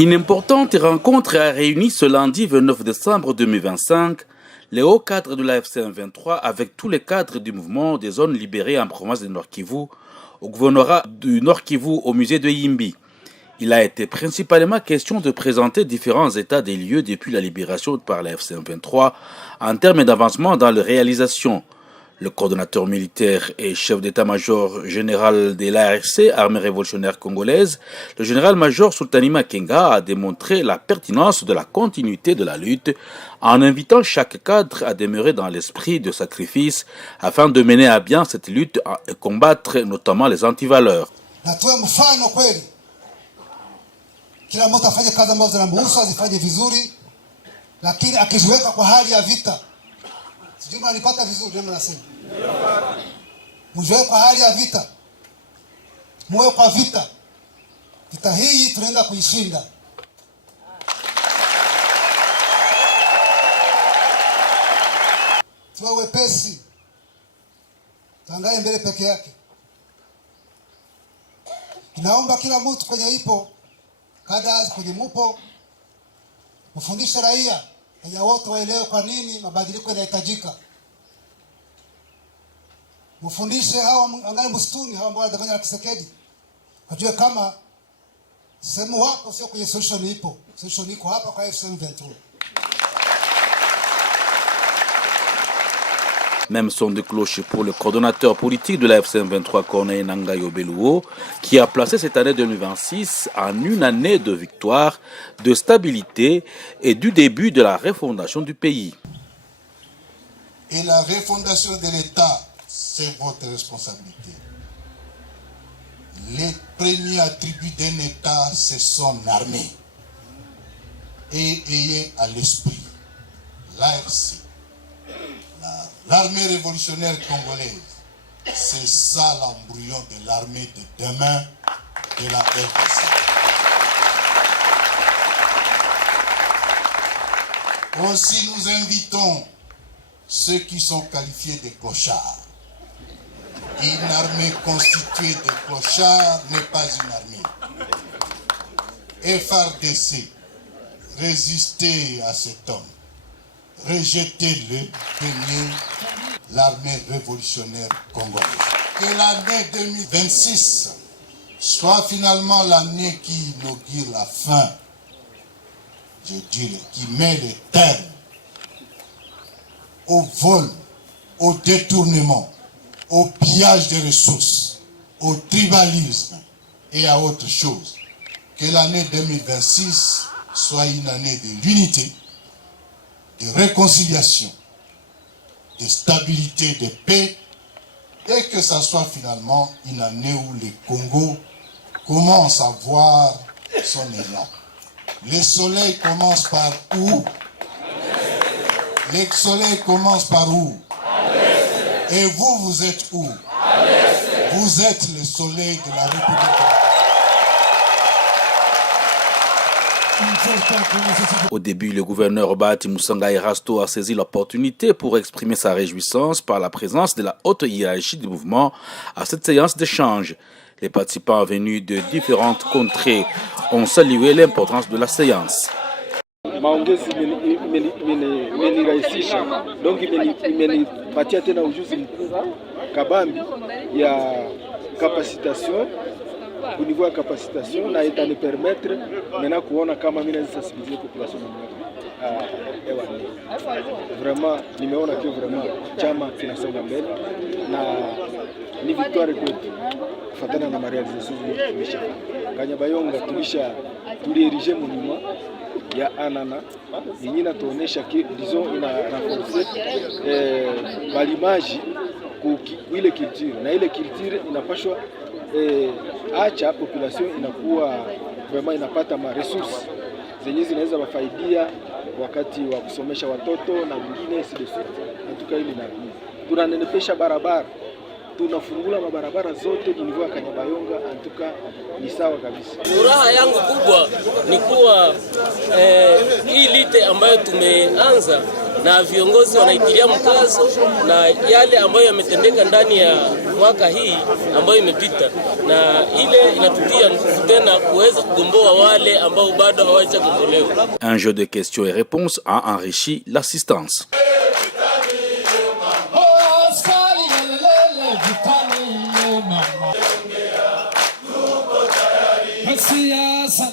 Une importante rencontre a réuni ce lundi 29 décembre 2025 les hauts cadres de la FC M23 avec tous les cadres du mouvement des zones libérées en province de Nord-Kivu, au gouvernorat du Nord-Kivu au musée de Yimbi. Il a été principalement question de présenter différents états des lieux depuis la libération par la FC M23 en termes d'avancement dans les réalisations. Le coordonnateur militaire et chef d'état-major général de l'ARC, Armée révolutionnaire congolaise, le général-major Sultani Makenga a démontré la pertinence de la continuité de la lutte en invitant chaque cadre à demeurer dans l'esprit de sacrifice afin de mener à bien cette lutte et combattre notamment les antivaleurs. Mujue kwa hali ya vita, muwe kwa vita. Vita hii tunaenda kuishinda. Tuwe wepesi, tuangalie mbele peke yake. Naomba kila mtu kwenye ipo, kada kwenye mupo, mfundishe raia wote waelewe kwa nini mabadiliko yanahitajika. Mfundishe hawa angalia msituni hawa ambao wanafanya Kisekedi. Wajue kama sehemu wako sio kwenye solution ipo. Solution iko hapa kwa FC M23. Même son de cloche pour le coordonnateur politique de la FC M23, Corneille Nangayo Belouo, qui a placé cette année 2026 en une année de victoire, de stabilité et du début de la refondation du pays. Et la refondation de l'État, c'est votre responsabilité. Les premiers attributs d'un État, c'est son armée. Et ayez à l'esprit l'ARC, l'armée révolutionnaire congolaise. C'est ça l'embryon de l'armée de demain de la RDC. Aussi, nous invitons ceux qui sont qualifiés de clochards. Une armée constituée de clochards n'est pas une armée. FARDC, résistez à cet homme. Rejetez-le, peignez l'armée révolutionnaire congolaise. Que l'année 2026 soit finalement l'année qui inaugure la fin, je dirais, qui met le terme au vol, au détournement, au pillage des ressources, au tribalisme et à autre chose. Que l'année 2026 soit une année de l'unité, de réconciliation, de stabilité, de paix, et que ça soit finalement une année où le Congo commence à voir son élan. Le soleil commence par où? Le soleil commence par où? Et vous, vous êtes où? Vous êtes le soleil de la République. Au début, le gouverneur Bahati Moussanga Erasto a saisi l'opportunité pour exprimer sa réjouissance par la présence de la haute hiérarchie du mouvement à cette séance d'échange. Les participants venus de différentes contrées ont salué l'importance de la séance. Maongezi imenirahisisha, donc imenipatia tena ujuzi mkubwa kabambi ya capacitation au niveau ya capacitation na itani permettre maintenant kuona kama mimi naweza sensibiliser population ewani. Vraiment nimeona kio vraiment chama kinasonga mbele na ni victoire kwetu kufuatana na marealization tulisha Kanyabayonga tulierige monument ya anana yenye inatuonesha que disons ina renforcer balimaji ku ile culture na ile culture inapashwa acha population inakuwa vraiment inapata ma resources zenye zinaweza wafaidia wakati wa kusomesha watoto na wengine si de suite. Natuka hili na tunanenepesha barabara, tunafungula mabarabara zote nilivyo Kanyabayonga, antuka ni sawa kabisa. Furaha yangu kubwa ni kuwa hii lite ambayo tumeanza na viongozi wanaitilia mkazo na yale ambayo yametendeka ndani ya mwaka hii ambayo imepita, na ile inatutia nguvu tena kuweza kugomboa wale ambao bado hawajagombolewa. Un jeu de questions et réponses a enrichi l'assistance. Siasa